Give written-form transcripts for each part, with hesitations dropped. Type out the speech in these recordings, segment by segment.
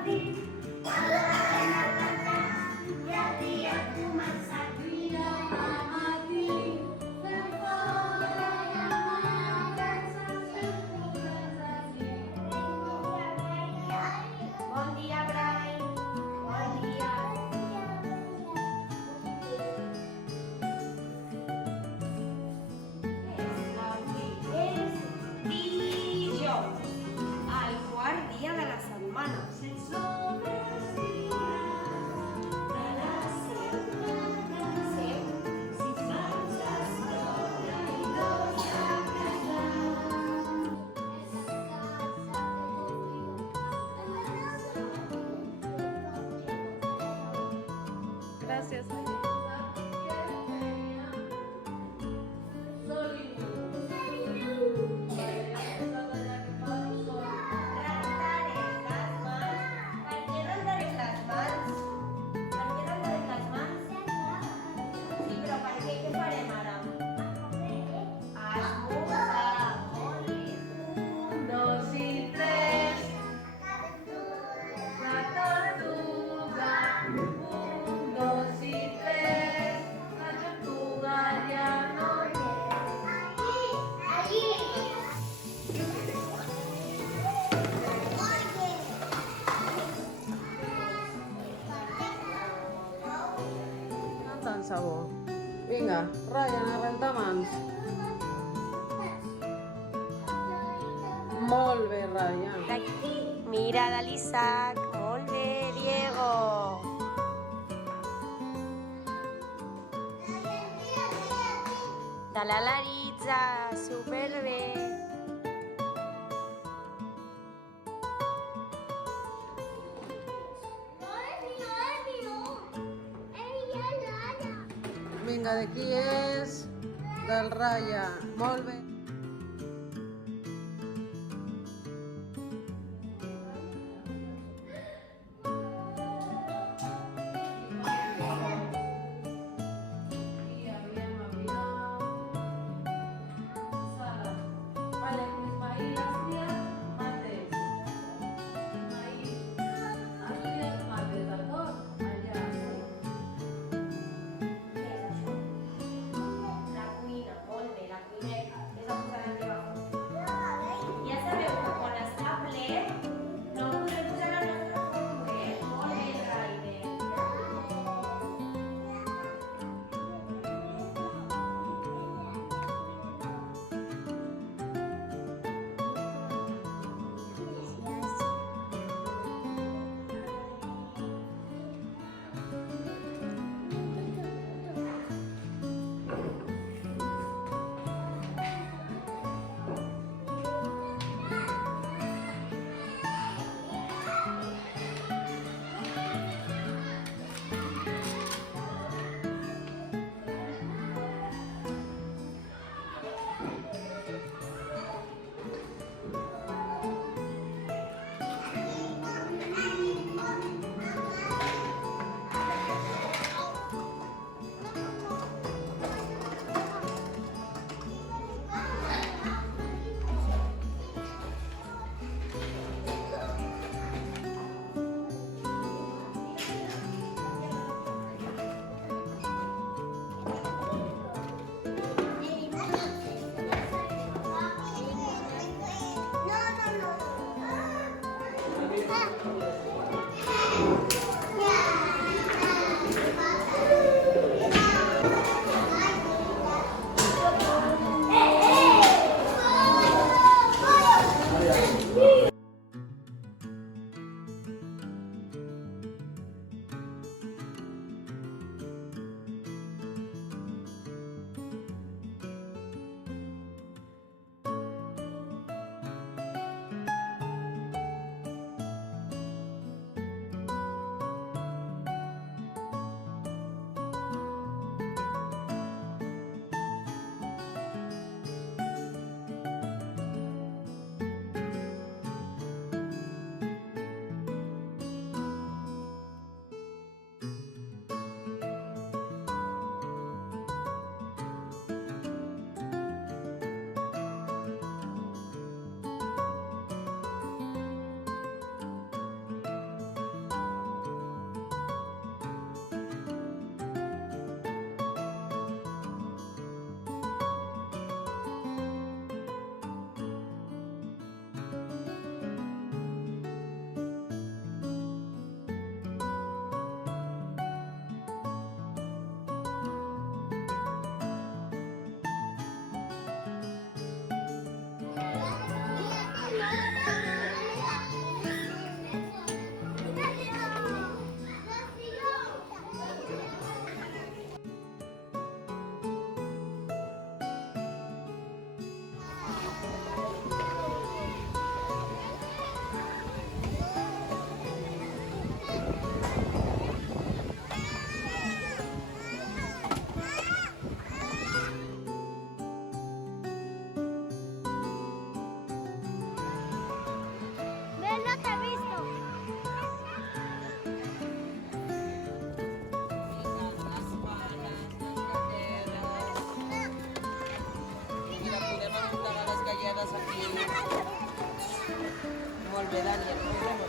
Bon dia, Brai. Bon dia. Avui és dijous, el quart dia de la setmana. Gràcies. Rentaré les mans. Per què rentaré les mans? Per què rentaré les mans? Sí, però per què? Què farem ara? Esmorzar. Molt bé. 1, 2 i 3. La tortuga. 1, 2 i 3. La tortuga ja no hi és. Tant sabó. Vinga, Ryan, a rentar mans. Molt bé, Ryan. Aquí, mira de l'Isaac. Molt bé, Diego. De la Laritza, superbé. Vinga, de qui és? Del Ryan. Molt bé. Vale, Ismail, mates. Ismail, mates, d'acord? Allà. Què és això? La cuina, molt bé, la cuina és el Vuelve, Daniel, vuelve.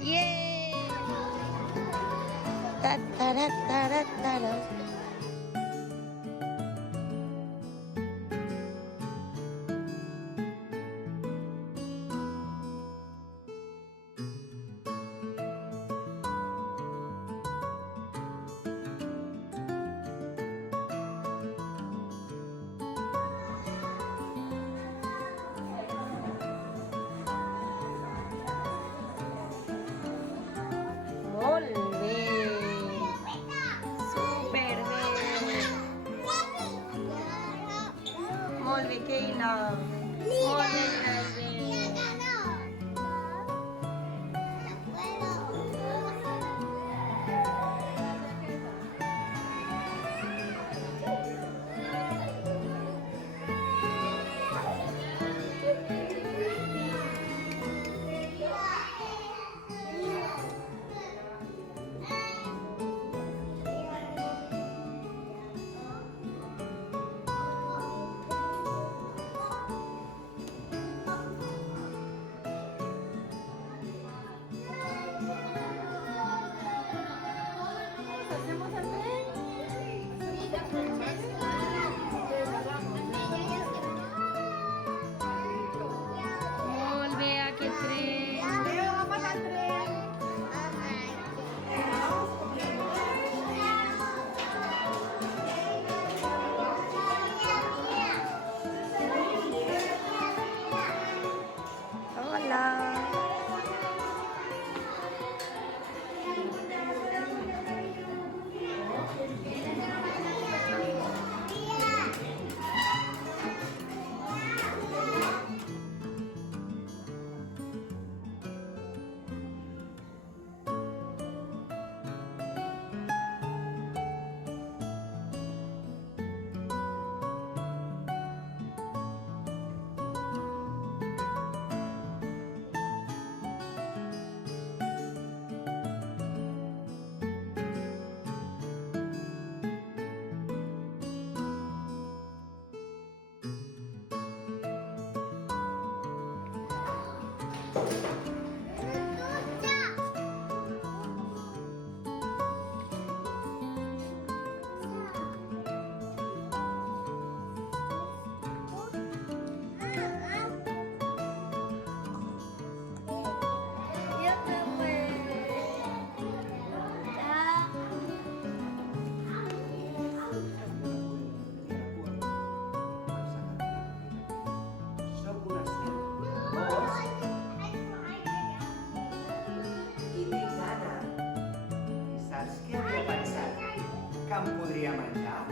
¡Yay! Ta, tara, tara, tara. Molt bé. Super bé. Molt bé, Keila. Molt bé, Grace. Molt bé, aquest tren. Hola. Que em podria menjar?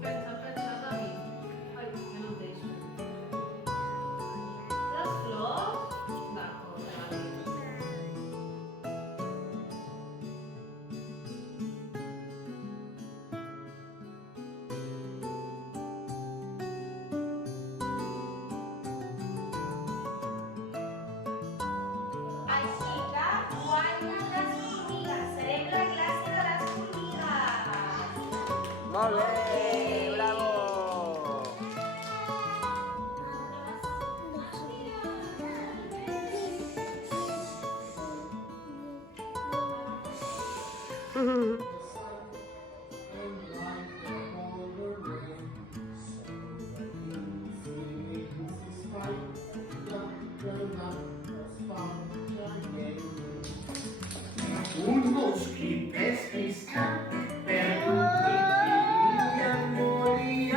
Pensa, David. Ai, jo no deixo. Les flors? D'acord, vale. Així que guanyen les formigues. Serem la classe de les formigues. Molt bé, bravo! Un mosquit despistat per un pic i moria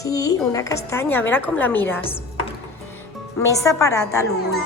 Sí, una castanya. A veure com la mires. M'he separat a l'ull.